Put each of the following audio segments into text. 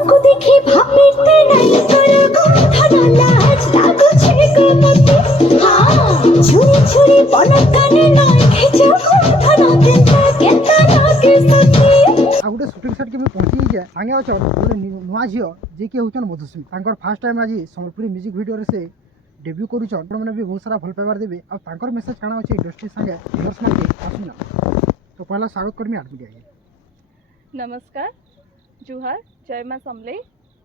सबको देखी भागते नहीं करो धन लाज लागो छे को मते हां छुरी छुरी बनकाने नहीं खेचो धन केता केता लागे सती आ गोटे सुटिंग सेट के मैं पहुंची जाए आगे अच्छा गोटे नुआ झील जे कि होचन मधुस्मी तांकर फर्स्ट टाइम आज संबलपुरी म्यूजिक वीडियो रे से डेब्यू करूछन मैंने भी बहुत सारा भल पाइबार देबे आ तांकर मेसेज काना अछि इंडस्ट्री संगे दर्शक के आसुना तो पहला स्वागत करमी आठ मीडिया। नमस्कार जुहार जय माँ समले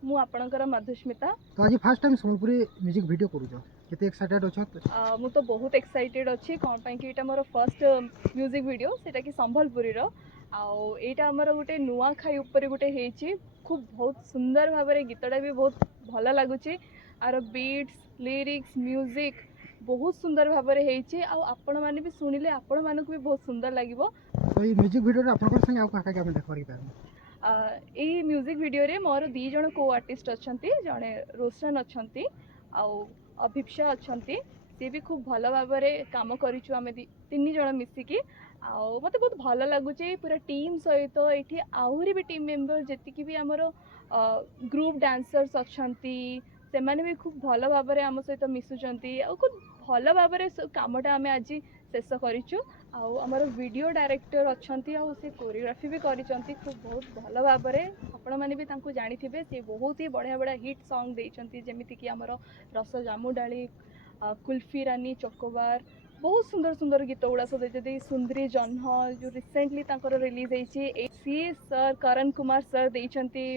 मु आपणकर मधुस्मिता। तो आज first time Sambalpuri music video करूछ केते एक्साइटेड अछत? मु तो बहुत एक्साइटेड अच्छी कौन पाई कि एटा मोर फर्स्ट म्यूजिक वीडियो सेटा कि संबलपुरी रो आउ एटा हमर गोटे नुआ खाई ऊपर गोटे हेची खूब बहुत सुंदर भाबरे गीतटा भी बहुत भल लागुची आर बीट्स लिरिक्स म्यूजिक बहुत सुंदर भाबरे हेची आ आपण माने भी सुनिले आपण मानक भी बहुत सुंदर लागिवो। तो ये म्यूजिक वीडियो रे आपनकर संगे आ काका के हम देखबार पाबो ए म्यूजिक वीडियो रे मोर दी जण को आर्टिस्ट अछंती जणे रोशन अछंती आउ अभिप्सा अछंती से भी खूब भल भाबरे काम करिछु आमे तीन जण मिसिकी आउ मते बहुत भल लागुचे पूरा टीम सहित एठी आहुरी भी टीम मेंबर जेतिकी भी हमर ग्रुप डांसर्स अछंती से माने भी खूब भल भाबरे आम सहित मिसुचंती आ खूब भल भाबरे कामटा आमे आज शेष करिछु आउ हमर वीडियो डायरेक्टर अछंती आ से कोरियोग्राफी भी करिसंती खूब बहुत भल भाबरे आपण माने भी तांको जानिथिबे से बहुत ही बढ़िया बढ़िया हिट सॉन्ग देइचंती जेमिति कि हमर रस जामु डाली कुल्फी रानी चकोबार बहुत सुंदर सुंदर गीत गुड़ा सब देते सुंदरी जन्ह जो रिसेंटली तांकर रिलीज होइछि सी sir Karan Kumar sir देइचंती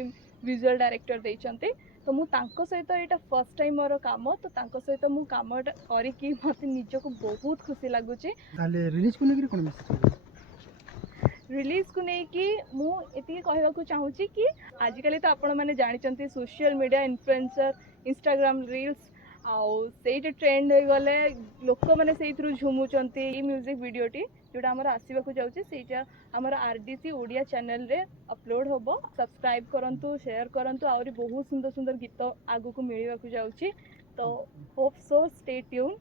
visual director देइचंती तो मु तांको सहित एटा फर्स्ट टाइम मोर काम तो तांको सहित मु काम करी कि मते निज को बहुत खुशी लागुची। ताले रिलीज को नेगिरी कोन मेसेज रिलीज को नहीं कि मु एति कहबा को चाहूची कि आजिकली तो आपण माने जानिचंती social media influencer Instagram reels आउ से ट्रेंड हो गले लोक मैंने से झुमुचंती ये म्यूजिक वीडियोटी जोटा आमर आसवाक जाऊँगी सेटा आमर आरडीसी ओडिया चैनल रे अपलोड होबो सब्सक्राइब करंतु शेयर करंतु आउरी बहुत सुंदर सुंदर गीत आगु को मिलवाक जाऊँगी तो hope so stay tune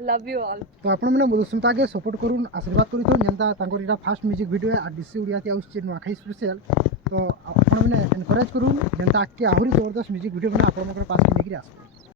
love you all. तो आपण मैंने मधुस्मिता के सपोर्ट करून आशीर्वाद करिथो जेंता तांकर इटा फर्स्ट म्यूजिक वीडियो है आरडीसी ओडिया ती आउछ नुआखाई स्पेशल तो आपण मैंने एनकरेज करून जेंता आके आहुरी जबरदस्त म्यूजिक वीडियो बना आपण पास के लेके आसो।